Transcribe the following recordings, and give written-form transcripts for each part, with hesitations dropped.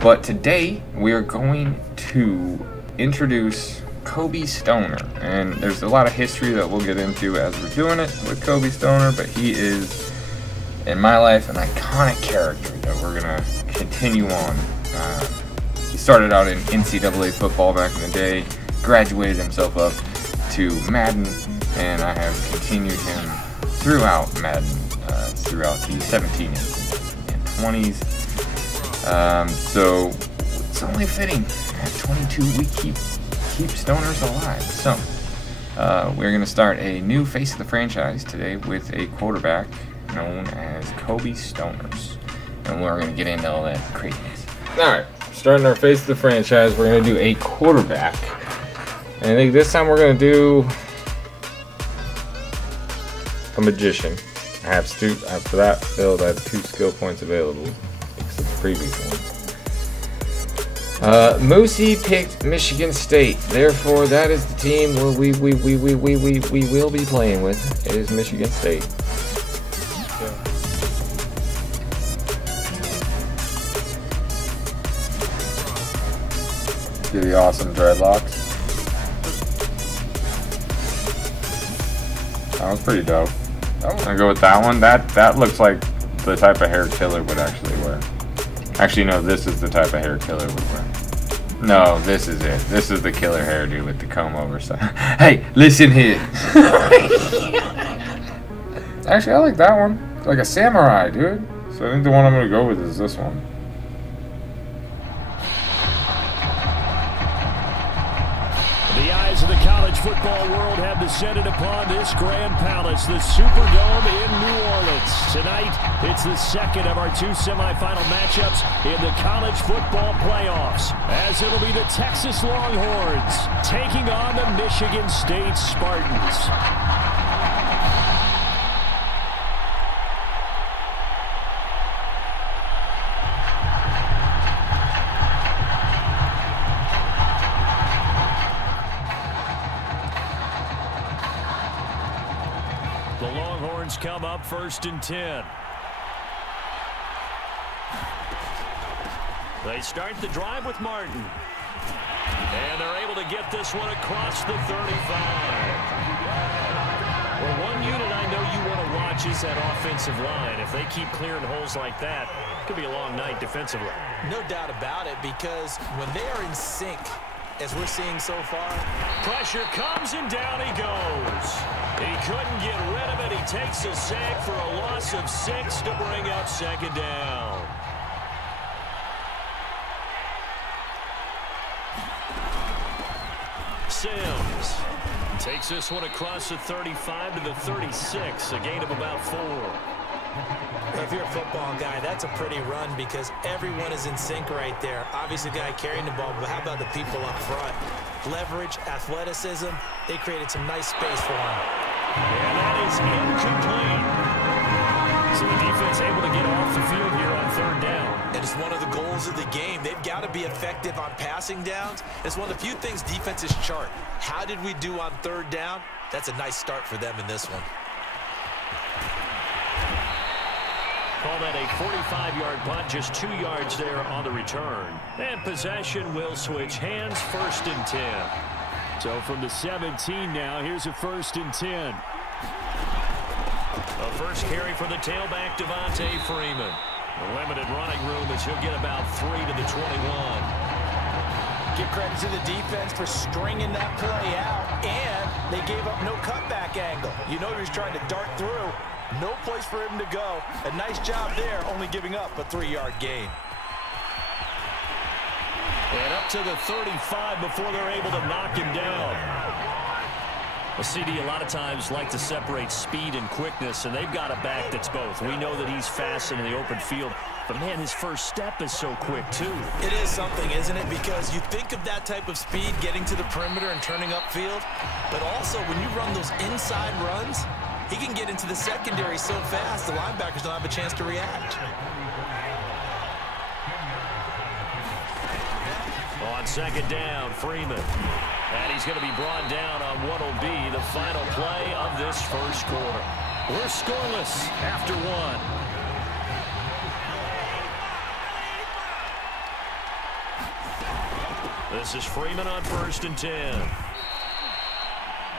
But today we are going to introduce Kobi Stoner, and there's a lot of history that we'll get into as we're doing it with Kobi Stoner, but he is, in my life, an iconic character that we're going to continue on. He started out in NCAA football back in the day, graduated himself up to Madden, and I have continued him throughout Madden, throughout the 17 and 20s. So it's only fitting at 22 we keep Stoners alive. So we're going to start a new face of the franchise today with a quarterback known as Kobi Stoners, and we're going to get into all that craziness. Alright, starting our face of the franchise, we're going to do a quarterback, and I think this time we're going to do a magician. I have for that build, I have 2 skill points available, except the previous one. Moosey picked Michigan State, therefore that is the team where we will be playing with. It is Michigan State. Do the awesome dreadlocks. That was pretty dope. I'm gonna go with that one. That looks like the type of hair Killer would actually wear. Actually, no, this is the type of hair Killer would wear. No, this is it. This is the Killer hairdo with the comb over side. Hey, listen here. Actually, I like that one. It's like a samurai, dude. So I think the one I'm gonna go with is this one. The eyes of the college football world have descended upon this grand palace, the Superdome in New Orleans. Tonight, it's the second of our 2 semifinal matchups in the college football playoffs, as it'll be the Texas Longhorns taking on the Michigan State Spartans. The Longhorns come up 1st and 10. They start the drive with Martin. And they're able to get this one across the 35. Well, one unit I know you want to watch is that offensive line. If they keep clearing holes like that, it could be a long night defensively. No doubt about it, because when they are in sync, as we're seeing so far. Pressure comes and down he goes. He couldn't get rid of it. He takes a sack for a loss of 6 to bring up 2nd down. Sims takes this one across the 35 to the 36, a gain of about 4. If you're a football guy, that's a pretty run because everyone is in sync right there. Obviously, the guy carrying the ball, but how about the people up front? Leverage, athleticism, they created some nice space for him. And that is incomplete. So the defense able to get off the field here on 3rd down. And it's one of the goals of the game. They've got to be effective on passing downs. It's one of the few things defenses chart. How did we do on 3rd down? That's a nice start for them in this one. Call that a 45-yard punt, just 2 yards there on the return. And possession will switch hands, 1st and 10. So from the 17 now, here's a 1st and 10. A first carry for the tailback, Devontae Freeman. A limited running room as he'll get about 3 to the 21. Give credit to the defense for stringing that play out, and they gave up no cutback angle. You know he was trying to dart through. No place for him to go. A nice job there, only giving up a 3-yard gain. And up to the 35 before they're able to knock him down. Well, CD a lot of times like to separate speed and quickness, and they've got a back that's both. We know that he's fast in the open field, but man, his first step is so quick too. It is something, isn't it? Because you think of that type of speed getting to the perimeter and turning upfield, but also when you run those inside runs, he can get into the secondary so fast, the linebackers don't have a chance to react. On 2nd down, Freeman. And he's going to be brought down on what will be the final play of this first quarter. We're scoreless after 1. This is Freeman on 1st and 10.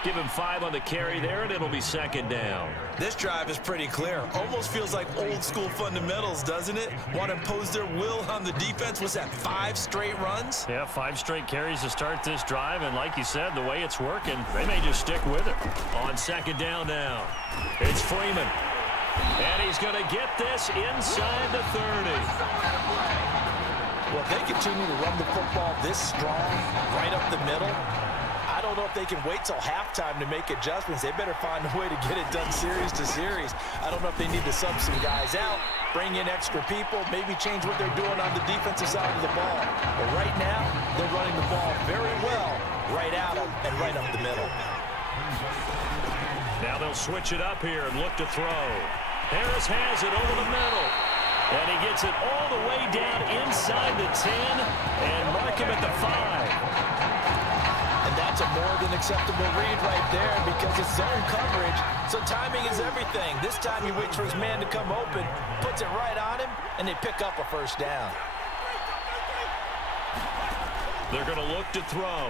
Give him 5 on the carry there, and it'll be 2nd down. This drive is pretty clear. Almost feels like old school fundamentals, doesn't it? Want to impose their will on the defense. What's that, 5 straight runs? Yeah, 5 straight carries to start this drive, and like you said, the way it's working, they may just stick with it. On 2nd down now, it's Freeman. And he's going to get this inside the 30. Well, if they continue to run the football this strong, right up the middle, I don't know if they can wait till halftime to make adjustments. They better find a way to get it done series to series. I don't know if they need to sub some guys out, bring in extra people, maybe change what they're doing on the defensive side of the ball. But right now, they're running the ball very well right out of and right up the middle. Now they'll switch it up here and look to throw. Harris has it over the middle. And he gets it all the way down inside the 10 and mark him at the 5. And that's a more than acceptable read right there because it's zone coverage, so timing is everything. This time he waits for his man to come open, puts it right on him, and they pick up a 1st down. They're going to look to throw.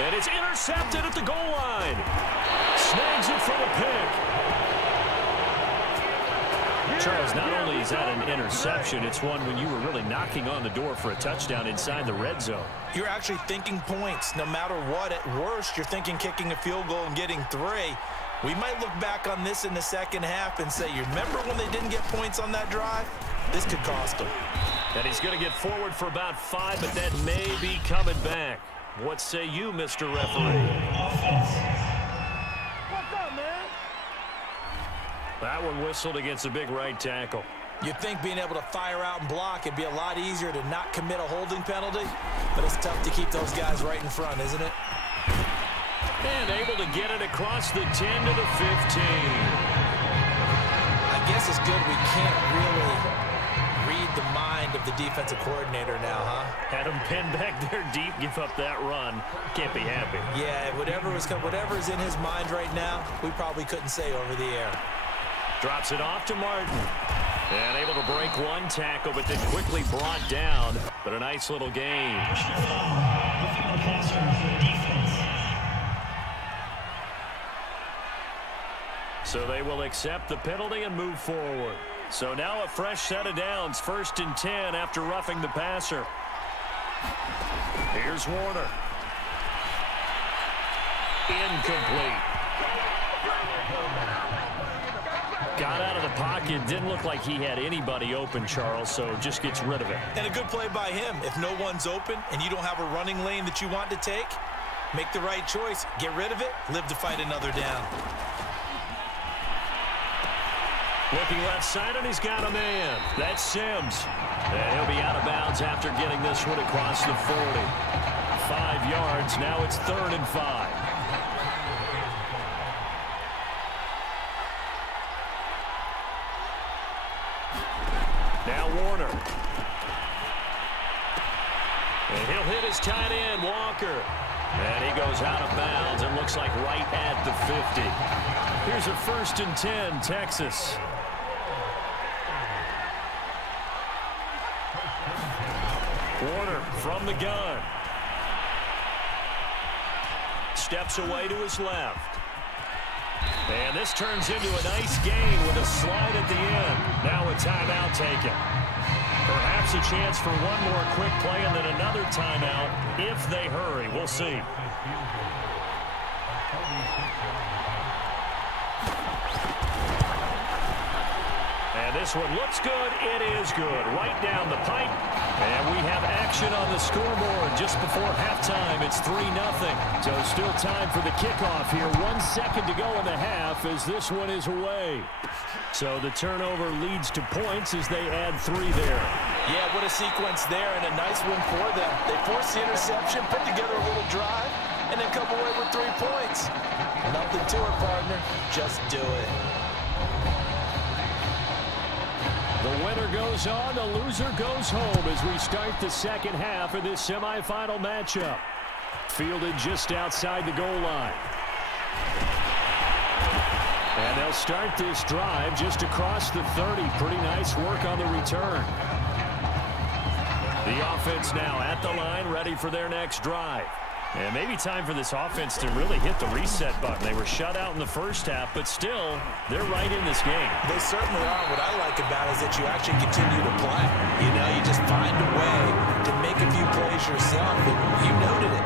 And it's intercepted at the goal line. Snags it for the pick. Charles, not only is that an interception, it's one when you were really knocking on the door for a touchdown inside the red zone. You're actually thinking points. No matter what, at worst, you're thinking kicking a field goal and getting 3. We might look back on this in the 2nd half and say, you remember when they didn't get points on that drive? This could cost them. And he's going to get forward for about 5, but that may be coming back. What say you, Mr. Referee? That one whistled against a big right tackle. You'd think being able to fire out and block it'd be a lot easier to not commit a holding penalty, but it's tough to keep those guys right in front, isn't it? And able to get it across the 10 to the 15. I guess it's good we can't really read the mind of the defensive coordinator now, huh? Had him pinned back there deep, give up that run. Can't be happy. Yeah, whatever is in his mind right now, we probably couldn't say over the air. Drops it off to Martin. And able to break 1 tackle, but then quickly brought down. But a nice little gain. So they will accept the penalty and move forward. So now a fresh set of downs. 1st and 10 after roughing the passer. Here's Warner. Incomplete. Got out of the pocket. Didn't look like he had anybody open, Charles, so just gets rid of it. And a good play by him. If no one's open and you don't have a running lane that you want to take, make the right choice. Get rid of it. Live to fight another down. Looking left side, and he's got a man. That's Sims. And he'll be out of bounds after getting this one across the 40. 5 yards. Now it's 3rd and 5. Now Warner. And he'll hit his tight end, Walker. And he goes out of bounds and looks like right at the 50. Here's a 1st and 10, Texas. Warner from the gun. Steps away to his left. And this turns into a nice gain with a slide at the end. Now a timeout taken. Perhaps a chance for one more quick play and then another timeout if they hurry. We'll see. And this one looks good. It is good. Right down the pipe. And we have action on the scoreboard just before halftime. It's 3-0. So still time for the kickoff here. 1 second to go in the half as this one is away. So the turnover leads to points as they add 3 there. Yeah, what a sequence there and a nice win for them. They forced the interception, put together a little drive, and then come away with 3 points. Nothing to it, partner. Just do it. The winner goes on, the loser goes home as we start the second half of this semifinal matchup. Fielded just outside the goal line. And they'll start this drive just across the 30. Pretty nice work on the return. The offense now at the line, ready for their next drive. And maybe time for this offense to really hit the reset button. They were shut out in the first half, but still, they're right in this game. They certainly are. What I like about it is that you actually continue to play. You know, you just find a way to make a few plays yourself. And you noted it.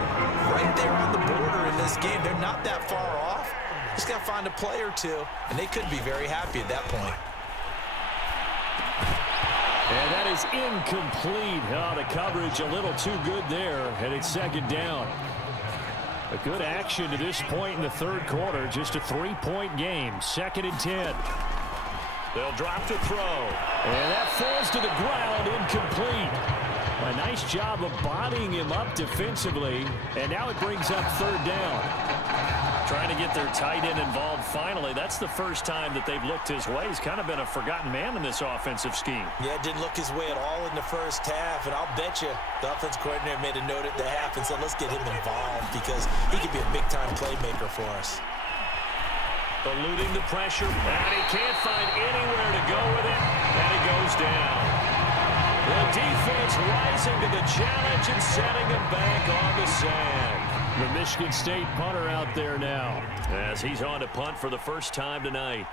Right there on the border in this game. They're not that far off. Just got to find a play or two, and they could be very happy at that point. And that is incomplete. Oh, the coverage a little too good there, and it's second down. A good action to this point in the third quarter. Just a 3-point game. 2nd and 10. They'll drop to throw. And that falls to the ground, incomplete. A nice job of bodying him up defensively. And now it brings up 3rd down. Trying to get their tight end involved finally. That's the first time that they've looked his way. He's kind of been a forgotten man in this offensive scheme. Yeah, didn't look his way at all in the first half. And I'll bet you the offense coordinator made a note at the half and said, let's get him involved because he could be a big-time playmaker for us. Eluding the pressure. And he can't find anywhere to go with it. And it goes down. The defense rising to the challenge and setting him back on the sand. The Michigan State punter out there now as he's on to punt for the first time tonight.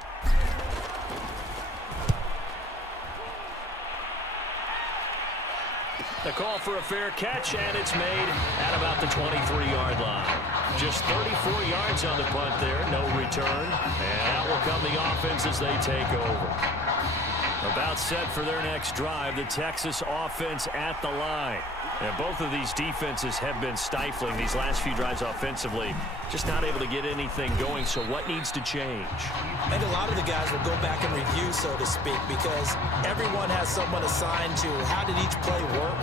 The call for a fair catch, and it's made at about the 23-yard line. Just 34 yards on the punt there, no return. And out will come the offense as they take over. About set for their next drive, the Texas offense at the line. And both of these defenses have been stifling these last few drives offensively. Just not able to get anything going, so what needs to change? And a lot of the guys will go back and review, so to speak, because everyone has someone assigned to how did each play work.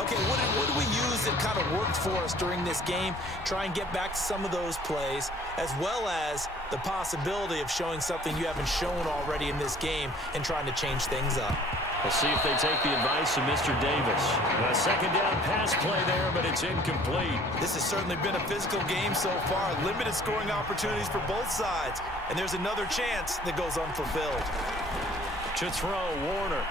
Okay, what do we use that kind of worked for us during this game? Try and get back to some of those plays, as well as the possibility of showing something you haven't shown already in this game and trying to change things up. We'll see if they take the advice of Mr. Davis. A second down pass play there, but it's incomplete. This has certainly been a physical game so far. Limited scoring opportunities for both sides. And there's another chance that goes unfulfilled. To throw, Warner.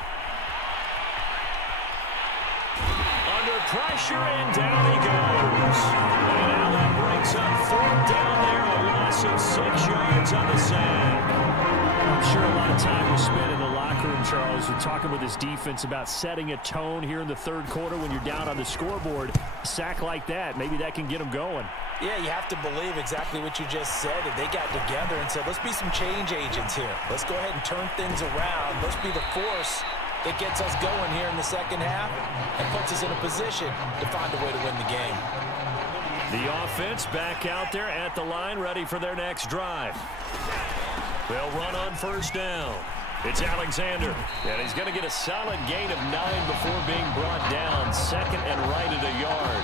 Under pressure, and down he goes. And now that brings up 4th down there, a loss of 6 yards on the sack. I'm sure a lot of time was spent in the locker room, Charles, with talking with his defense about setting a tone here in the third quarter when you're down on the scoreboard. A sack like that, maybe that can get them going. Yeah, you have to believe exactly what you just said. That they got together and said, let's be some change agents here. Let's go ahead and turn things around. Let's be the force that gets us going here in the second half and puts us in a position to find a way to win the game. The offense back out there at the line, ready for their next drive. They'll run on 1st down. It's Alexander, and he's going to get a solid gain of 9 before being brought down. 2nd and right at a yard.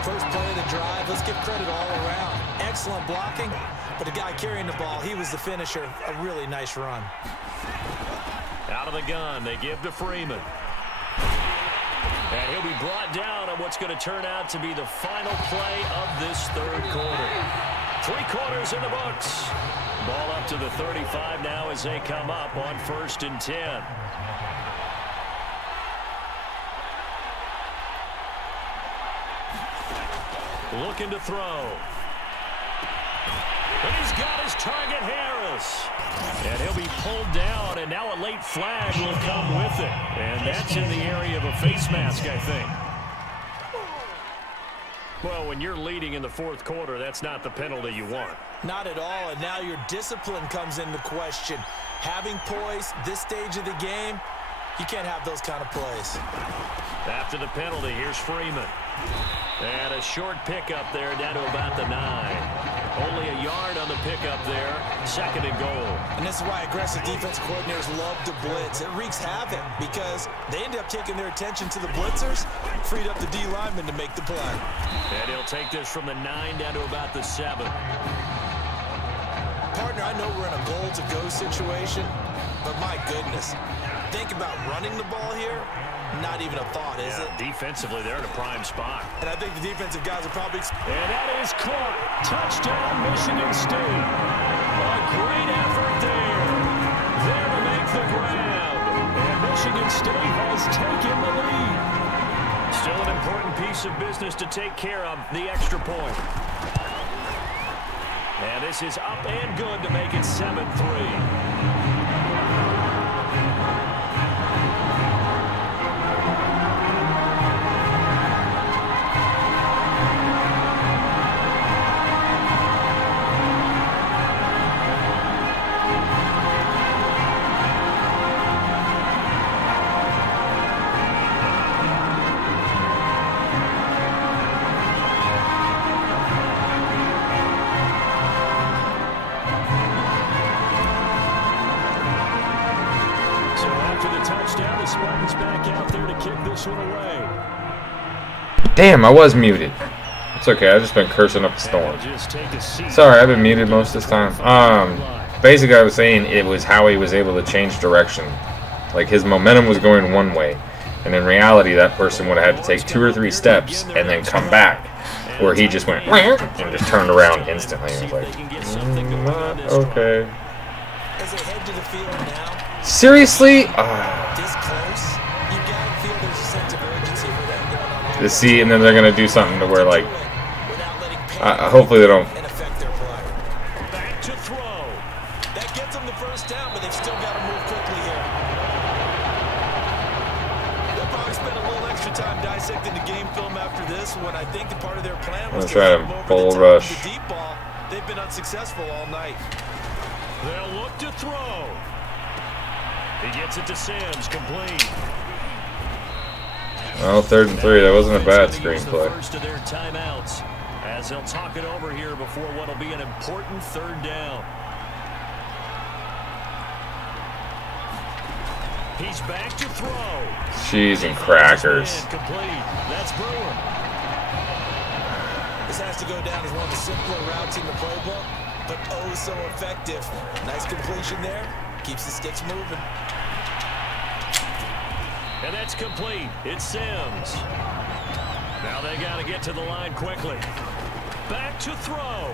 First play of the drive, let's give credit all around. Excellent blocking, but the guy carrying the ball, he was the finisher. A really nice run. Out of the gun, they give to Freeman. And he'll be brought down on what's going to turn out to be the final play of this third quarter. 3 quarters in the books. Ball up to the 35 now as they come up on 1st and 10. Looking to throw. And he's got his target, Harris. And he'll be pulled down, and now a late flag will come with it. And that's in the area of a face mask, I think. Well, when you're leading in the 4th quarter, that's not the penalty you want. Not at all, and now your discipline comes into question. Having poise this stage of the game, you can't have those kind of plays. After the penalty, here's Freeman. And a short pickup there down to about the 9. Only a yard on the pickup there. 2nd and goal. And this is why aggressive defense coordinators love to blitz. It wreaks havoc because they end up taking their attention to the blitzers, freed up the D lineman to make the play. And he'll take this from the 9 down to about the 7. Partner, I know we're in a goal-to-go situation, but my goodness, think about running the ball here. Not even a thought, is it? Defensively, they're in a prime spot. And I think the defensive guys are probably... And that is caught. Touchdown, Michigan State. A great effort there. There to make the grab. And Michigan State has taken the lead. some business to take care of, the extra point. And this is up and good to make it 7-3. Damn, I was muted. It's okay, I've just been cursing up a storm. Sorry, I've been muted most of this time. Basically I was saying it was how he was able to change direction. Like his momentum was going one way, and in reality that person would have had to take 2 or 3 steps and then come back. Where he just went and just turned around instantly. I was like, okay. Seriously? See, and then they're gonna do something to where, like, hopefully they don't. Back to throw. That gets them the first down, but they've still got to move quickly here. They'll probably spend a little extra time dissecting the game film after this. When I think the part of their plan was to try to bull rush the deep ball. They've been unsuccessful all night. They'll look to throw. He gets it to Sims, complete. Well, 3rd and 3. That wasn't a bad screenplay. First of their timeouts, as they'll talk it over here before what'll be an important 3rd down. He's back to throw. Cheese and crackers. That's Brewer. This has to go down as one of the simpler routes in the playbook, but oh so effective. Nice completion there. Keeps the sticks moving. And that's complete. It's Sims. Now they got to get to the line quickly. Back to throw.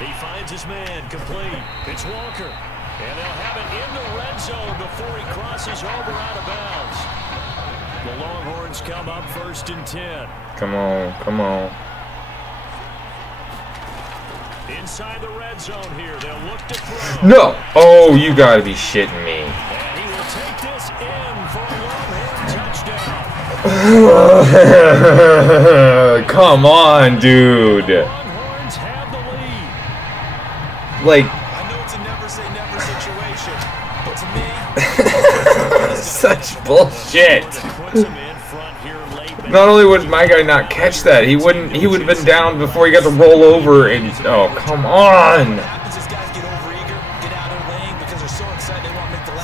He finds his man, complete. It's Walker. And they'll have it in the red zone before he crosses over out of bounds. The Longhorns come up 1st and 10. Come on, come on. Inside the red zone here. They'll look to throw. No! Oh, you got to be shitting me. And he will take this in for a Longhorn touchdown. Come on, dude. Longhorns have the lead. Like, I know it's a never say never situation, but to me, such bullshit. Puts him in front here late. Not only would my guy not catch that, he would have been down before he got to roll over and oh, come on.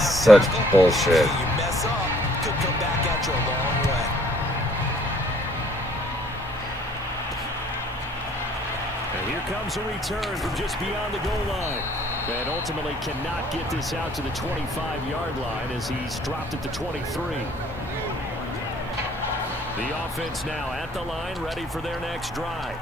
Such bullshit. You mess up, could come back at you a long way. And here comes a return from just beyond the goal line. And ultimately cannot get this out to the 25-yard line as he's dropped at the 23. The offense now at the line, ready for their next drive.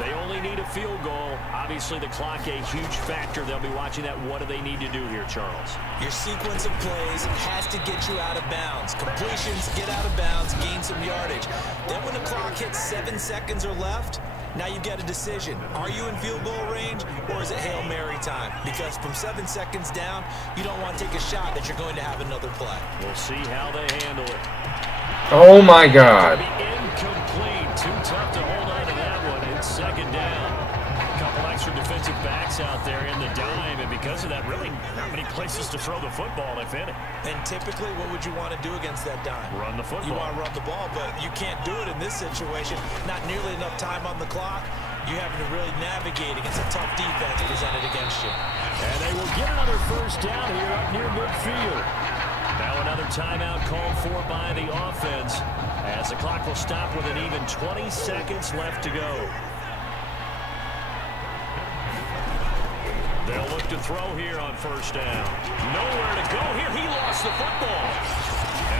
They only need a field goal. Obviously, the clock a huge factor. They'll be watching that. What do they need to do here, Charles? Your sequence of plays has to get you out of bounds. Completions, get out of bounds, gain some yardage. Then when the clock hits 7 seconds or left, now you get a decision. Are you in field goal range, or is it Hail Mary time? Because from 7 seconds down, you don't want to take a shot that you're going to have another play. We'll see how they handle it. Oh, my God. Incomplete. Too tough to hold on to that one. It's 2nd down. A couple extra defensive backs out there in the dime, and because of that, really not many places to throw the football, if any. And typically, what would you want to do against that dime? Run the football. You want to run the ball, but you can't do it in this situation. Not nearly enough time on the clock. You're having to really navigate against a tough defense presented against you. And they will get another 1st down here up near midfield. Now another timeout called for by the offense as the clock will stop with an even 20 seconds left to go. They'll look to throw here on 1st down. Nowhere to go here. He lost the football.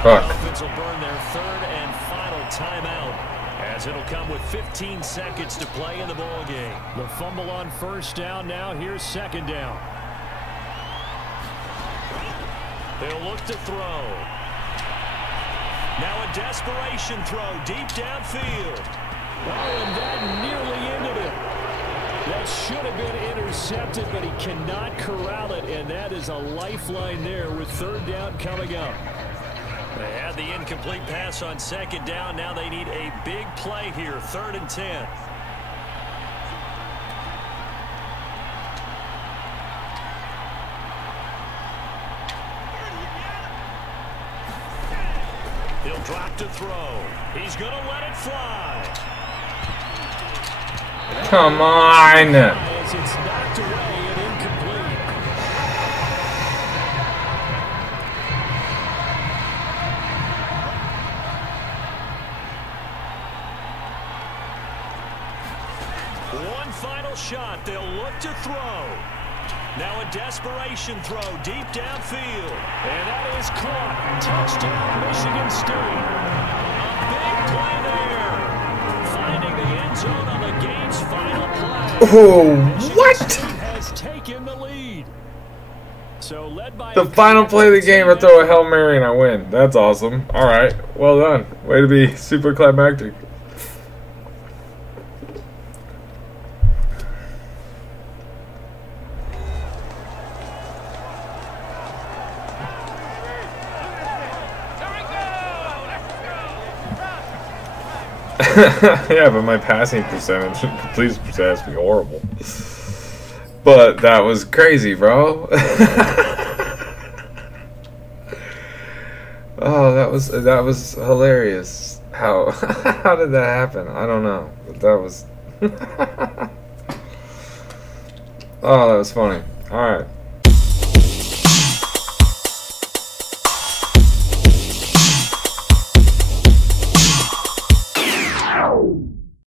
Now the offense will burn their 3rd and final timeout as it'll come with 15 seconds to play in the ball game. The fumble on 1st down. Now here's 2nd down. They'll look to throw. Now a desperation throw deep downfield. Oh, and that nearly ended it. That should have been intercepted, but he cannot corral it, and that is a lifeline there with third down coming up. They had the incomplete pass on second down. Now they need a big play here, 3rd and 10. He'll drop to throw. He's going to let it fly. Come on. As it's knocked away and incomplete. One final shot. They'll look to throw. Now a desperation throw deep downfield. And that is caught. Touchdown, Michigan State. A big play there. Finding the end zone on the game's final play. Oh, what? State has taken the lead. So led by The final play of the game, I throw a Hail Mary and I win. That's awesome. Alright, well done. Way to be super climactic. Yeah, but my passing percentage, completion percentage, be horrible. But that was crazy, bro. Oh, that was hilarious. How how did that happen? I don't know. But that was oh, that was funny. All right.